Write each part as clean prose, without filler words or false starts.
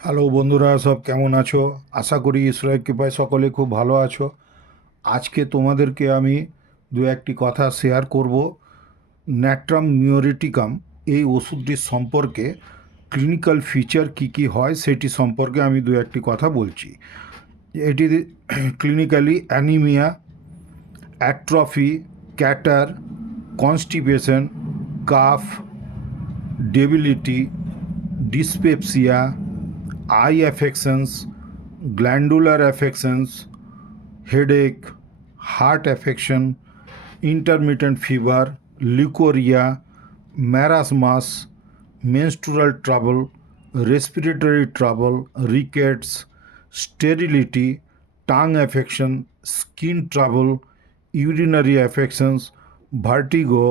Hello বন্ধুরা, সব কেমন আছো? আশা করি ঈশ্বরের কৃপায় সকলে খুব ভালো আছো। আজকে তোমাদেরকে আমি দু একটি কথা শেয়ার করব। ন্যাট্রাম মিওরিটিকাম এই ওষুধটির সম্পর্কে ক্লিনিক্যাল ফিচার কি কি হয় সেটি সম্পর্কে আমি দু একটি কথা বলছি। এটি clinically anaemia, atrophy, cater, constipation, calf, debility, dyspepsia, eye affections, glandular affections, headache, heart affection, intermittent fever, leukorrhea, marasmus, menstrual trouble, respiratory trouble, rickets, sterility, tongue affection, skin trouble, urinary affections, vertigo,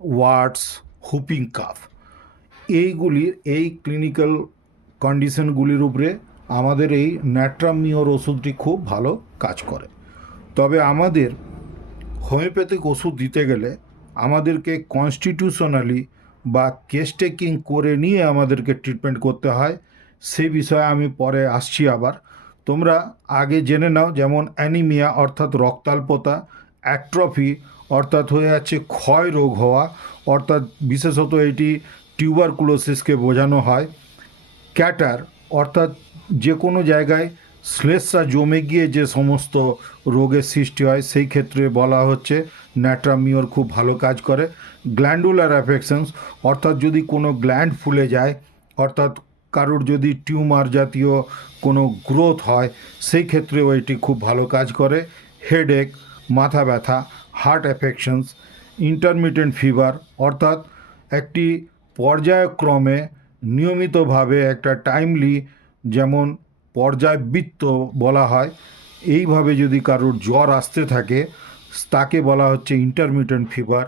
warts, whooping cough। এই clinical কন্ডিশনগুলির উপরে আমাদের এই natrum mur ওষুধটি খুব ভালো কাজ করে। তবে আমাদের হোমিওপ্যাথিক ওষুধ দিতে গেলে আমাদেরকে কনস্টিটিউশনালি বা কেস টেকিং করে নিয়ে আমাদেরকে ট্রিটমেন্ট করতে হয়। সেই বিষয়ে আমি পরে আসছি। আবার তোমরা আগে জেনে নাও, যেমন অ্যানিমিয়া অর্থাৎ রক্তাল্পতা, অ্যাট্রফি অর্থাৎ হয়ে যাচ্ছে ক্ষয় রোগ হওয়া, অর্থাৎ বিশেষত এটি টিউবারকুলোসিসকে বোঝানো হয়। ক্যাটার অর্থাৎ যে কোনো জায়গায় শ্লেষ্মা জমে গিয়ে যে সমস্ত রোগের সৃষ্টি হয় সেই ক্ষেত্রে বলা হচ্ছে ন্যাট্রামিওর খুব ভালো কাজ করে। গ্ল্যান্ডুলার অ্যাফেকশনস অর্থাৎ যদি কোনো গ্ল্যান্ড ফুলে যায়, অর্থাৎ কারোর যদি টিউমার জাতীয় কোনো গ্রোথ হয়, সেই ক্ষেত্রেও এটি খুব ভালো কাজ করে। হেডেক, মাথা ব্যথা, হার্ট অ্যাফেকশনস, ইন্টারমিটেন্ট ফিভার অর্থাৎ একটি পর্যায়ক্রমে নিয়মিতভাবে একটা টাইমলি, যেমন পর্যায়বৃত্ত বলা হয়, এইভাবে যদি কারোর জ্বর আসতে থাকে তাকে বলা হচ্ছে ইন্টারমিটেন্ট ফিভার।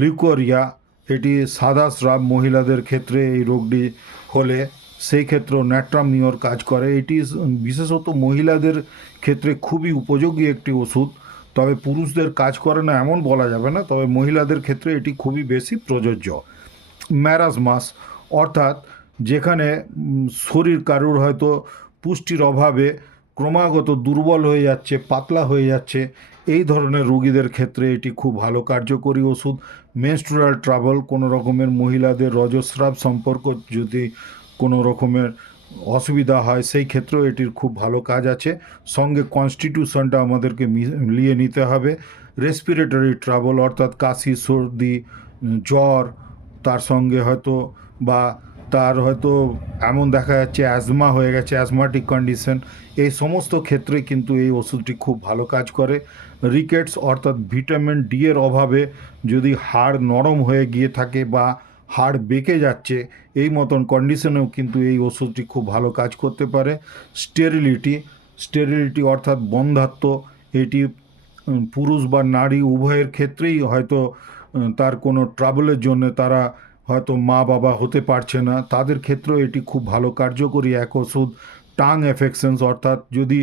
লিউকোরিয়া, এটি সাদা স্রাব মহিলাদের ক্ষেত্রে এই রোগটি হলে সেই ক্ষেত্রেও ন্যাট্রামিওর কাজ করে। এটি বিশেষত মহিলাদের ক্ষেত্রে খুবই উপযোগী একটি ওষুধ। তবে পুরুষদের কাজ করে না এমন বলা যাবে না, তবে মহিলাদের ক্ষেত্রে এটি খুবই বেশি প্রযোজ্য। ম্যারাসমাস অর্থাৎ যেখানে শরীর কারুর হয়তো পুষ্টির অভাবে ক্রমাগত দুর্বল হয়ে যাচ্ছে, পাতলা হয়ে যাচ্ছে, এই ধরনের রোগীদের ক্ষেত্রে এটি খুব ভালো কার্যকরী ওষুধ। মেনস্ট্রুয়াল ট্রাবল, কোনো রকমের মহিলাদের রজস্রাব সম্পর্ক যদি কোনো রকমের অসুবিধা হয় সেই ক্ষেত্রেও এটির খুব ভালো কাজ আছে। সঙ্গে কনস্টিটিউশনটা আমাদেরকে মিলিয়ে নিতে হবে। রেসপিরেটরি ট্রাবল অর্থাৎ কাশি, সর্দি, জ্বর, তার সঙ্গে হয়তো বা তার হয়তো এমন দেখা যাচ্ছে অ্যাজমা হয়ে গেছে, অ্যাজমাটিক কন্ডিশন, এই সমস্ত ক্ষেত্রে কিন্তু এই ওষুধটি খুব ভালো কাজ করে। রিকেটস অর্থাৎ ভিটামিন ডি এর অভাবে যদি হাড় নরম হয়ে গিয়ে থাকে বা হাড় বেঁকে যাচ্ছে, এই মতন কন্ডিশনেও কিন্তু এই ওষুধটি খুব ভালো কাজ করতে পারে। স্টেরিলিটি অর্থাৎ বন্ধ্যাত্ব, এটি পুরুষ বা নারী উভয়ের ক্ষেত্রেই হয়তো তার কোনো ট্রাবলের জন্য তারা হয়তো মা বাবা হতে পারছে না, তাদের ক্ষেত্রেও এটি খুব ভালো কার্যকরী এক ওষুধ। টাং অ্যাফেকশনস অর্থাৎ যদি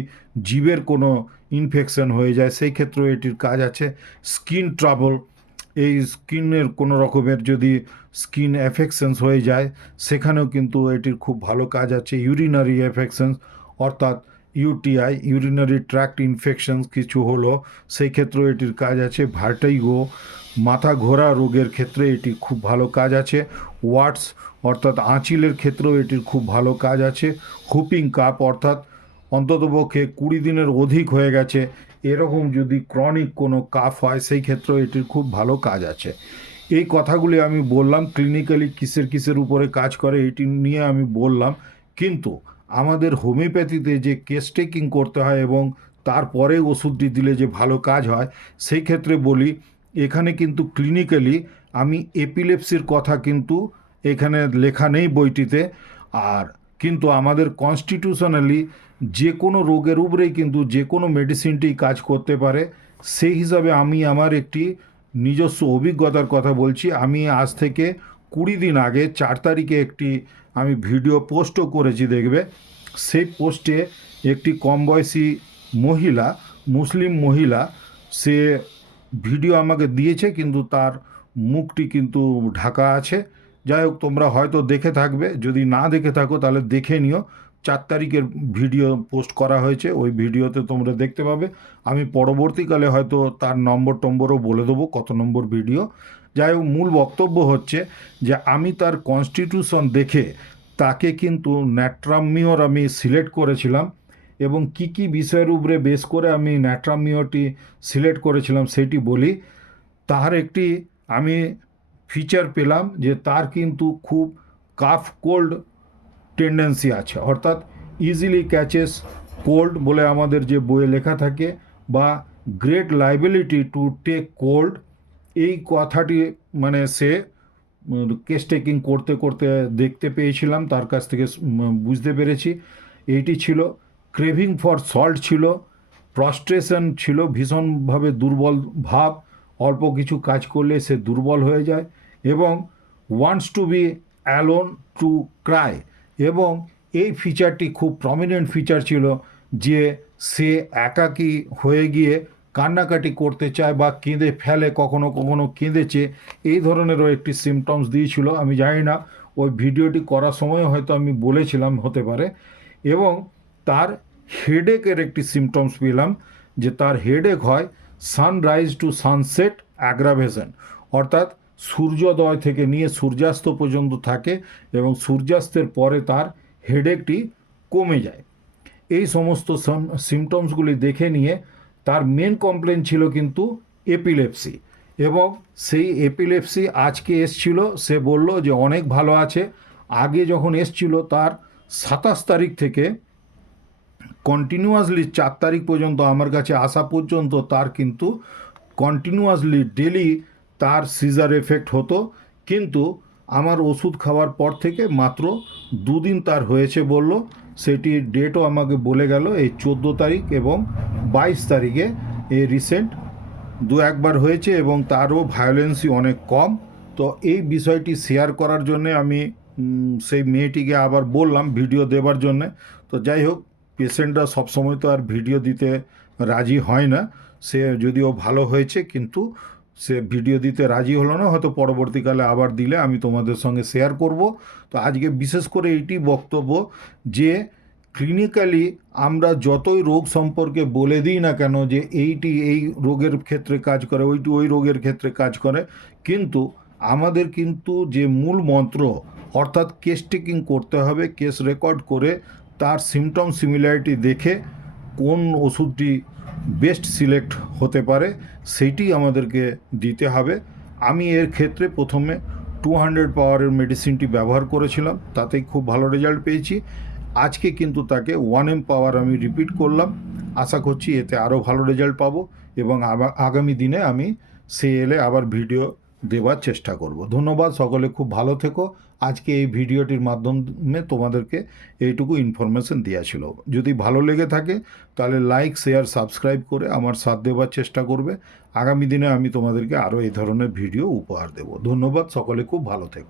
জিভের কোনো ইনফেকশন হয়ে যায় সেই ক্ষেত্রেও এটির কাজ আছে। স্কিন ট্রাবল, এই স্কিনের কোনো রকমের যদি স্কিন অ্যাফেকশনস হয়ে যায় সেখানেও কিন্তু এটির খুব ভালো কাজ আছে। ইউরিনারি অ্যাফেকশনস অর্থাৎ ইউটিআই, ইউরিনারি ট্র্যাক্ট ইনফেকশনস কিছু হলো, সেই ক্ষেত্রেও এটির কাজ আছে। ভার্টাইগো, মাথা ঘোরা রোগের ক্ষেত্রে এটি খুব ভালো কাজ আছে। ওয়াটস অর্থাৎ আঁচিলের ক্ষেত্রেও এটির খুব ভালো কাজ আছে। হুপিং কাপ অর্থাৎ অন্ততপক্ষে 20 দিনের অধিক হয়ে গেছে এরকম যদি ক্রনিক কোনো কাফ হয় সেই ক্ষেত্রেও এটির খুব ভালো কাজ আছে। এই কথাগুলি আমি বললাম ক্লিনিক্যালি কিসের কিসের উপরে কাজ করে এটি নিয়ে আমি বললাম, কিন্তু আমাদের হোমিওপ্যাথিতে যে কেস টেকিং করতে হয় এবং তারপরে ওষুধটি দিলে যে ভালো কাজ হয় সেই ক্ষেত্রে বলি, এখানে কিন্তু ক্লিনিক্যালি আমি এপিলেপসির কথা কিন্তু এখানে লেখা নেই বইটিতে। আর কিন্তু আমাদের কনস্টিটিউশনালি যে কোনো রোগের উপরেই কিন্তু যে কোনো মেডিসিনটি কাজ করতে পারে। সেই হিসাবে আমি আমার একটি নিজস্ব অভিজ্ঞতার কথা বলছি। আমি আজ থেকে 20 দিন আগে 4 তারিখে একটি আমি ভিডিও পোস্টও করেছি, দেখবে। সেই পোস্টে একটি কম বয়সী মহিলা, মুসলিম মহিলা, সে ভিডিও আমাকে দিয়েছে কিন্তু তার মুখটি কিন্তু ঢাকা আছে। যাই হোক, তোমরা হয়তো দেখে থাকবে, যদি না দেখে থাকো তাহলে দেখে নিও। 4 তারিখের ভিডিও পোস্ট করা হয়েছে, ওই ভিডিওতে তোমরা দেখতে পাবে। আমি পরবর্তীকালে হয়তো তার নম্বরও বলে দেবো কত নম্বর ভিডিও। যাই হোক, মূল বক্তব্য হচ্ছে যে আমি তার কনস্টিটিউশন দেখে তাকে কিন্তু ন্যাট্রাম মেয়র আমি সিলেক্ট করেছিলাম, এবং কি কি বিষয়ের উপরে বেস করে আমি ন্যাট্রাম মেয়রটি সিলেক্ট করেছিলাম সেটি বলি। তার একটি আমি ফিচার পেলাম যে তার কিন্তু খুব কাফ কোল্ড টেন্ডেন্সি আছে, অর্থাৎ ইজিলি ক্যাচেস কোল্ড বলে আমাদের যে বইয়ে লেখা থাকে, বা great liability to take cold, এই কথাটি মানে সে কেস টেকিং করতে করতে দেখতে পেয়েছিলাম, তার কাছ থেকে বুঝতে পেরেছি। এইটি ছিল ক্রেভিং ফর সল্ট ছিল, প্রস্ট্রেশন ছিল, ভীষণভাবে দুর্বল ভাব, অল্প কিছু কাজ করলে সে দুর্বল হয়ে যায়, এবং wants to be alone to cry, এবং এই ফিচারটি খুব প্রমিনেন্ট ফিচার ছিল যে সে একাকী হয়ে গিয়ে কান্নাকাটি করতে চায় বা কেঁদে ফেলে, কখনো কখনো কেঁদেছে, এই ধরনেরও একটি সিমটমস দিয়েছিল। আমি জানি না ওই ভিডিওটি করার সময় হয়তো আমি বলেছিলাম, হতে পারে। এবং তার হেডেকের একটি সিমটমস পেলাম, যে তার হেডেক হয় সানরাইজ টু সানসেট অ্যাগ্রাভেশন, অর্থাৎ সূর্যোদয় থেকে নিয়ে সূর্যাস্ত পর্যন্ত থাকে, এবং সূর্যাস্তের পরে তার হেডেকটি কমে যায়। এই সমস্ত সিমটমসগুলি দেখে নিয়ে তার মেন কমপ্লেন ছিল কিন্তু এপিলেপসি, এবং সেই এপিলেপসি আজকে এসছিল, সে বলল যে অনেক ভালো আছে। আগে যখন এসছিল তার 27 তারিখ থেকে কন্টিনিউয়াসলি 4 তারিখ পর্যন্ত আমার কাছে আসা পর্যন্ত তার কিন্তু কন্টিনিউয়াসলি ডেলি তার সিজার এফেক্ট হতো, কিন্তু আমার ওষুধ খাওয়ার পর থেকে মাত্র 2 দিন তার হয়েছে বলল। সেটি ডেটও আমাকে বলে গেল, এই 14 তারিখ এবং 22 তারিখে, এই রিসেন্ট 2-1বার হয়েছে, এবং তারও ভায়োলেন্সই অনেক কম। তো এই বিষয়টি শেয়ার করার জন্যে আমি সেই মেয়েটিকে আবার বললাম ভিডিও দেবার জন্যে। তো যাই হোক, পেশেন্টরা সবসময় তো আর ভিডিও দিতে রাজি হয় না, সে যদিও ভালো হয়েছে কিন্তু সে ভিডিও দিতে রাজি হলো না, হয়তো পরবর্তীকালে আবার দিলে আমি তোমাদের সঙ্গে শেয়ার করব। তো আজকে বিশেষ করে এইটি বক্তব্য যে ক্লিনিক্যালি আমরা যতই রোগ সম্পর্কে বলে দিই না কেন যে এইটি এই রোগের ক্ষেত্রে কাজ করে, ওইটি ওই রোগের ক্ষেত্রে কাজ করে, কিন্তু আমাদের কিন্তু যে মূল মন্ত্র, অর্থাৎ কেস টেকিং করতে হবে, কেস রেকর্ড করে তার সিমটম সিমিলারিটি দেখে কোন ওষুধটি বেস্ট সিলেক্ট হতে পারে সেইটি আমাদেরকে দিতে হবে। আমি এর ক্ষেত্রে প্রথমে 200 পাওয়ারের মেডিসিনটি ব্যবহার করেছিলাম, তাতেই খুব ভালো রেজাল্ট পেয়েছি। আজকে কিন্তু তাকে 1M পাওয়ার আমি রিপিট করলাম, আশা করছি এতে আরও ভালো রেজাল্ট পাবো, এবং আগামী দিনে আমি সে এলে আবার ভিডিও দেওয়ার চেষ্টা করব। ধন্যবাদ, সকলে খুব ভালো থেকো। আজকে এই ভিডিওটির মাধ্যমে তোমাদেরকে এইটুকু ইনফরমেশন দেওয়া ছিল। যদি ভালো লেগে থাকে তাহলে লাইক, শেয়ার, সাবস্ক্রাইব করে আমার সাথ দেওয়ার চেষ্টা করবে। আগামী দিনে আমি তোমাদেরকে আরও এই ধরনের ভিডিও উপহার দেব। ধন্যবাদ, সকলে খুব ভালো থেকো।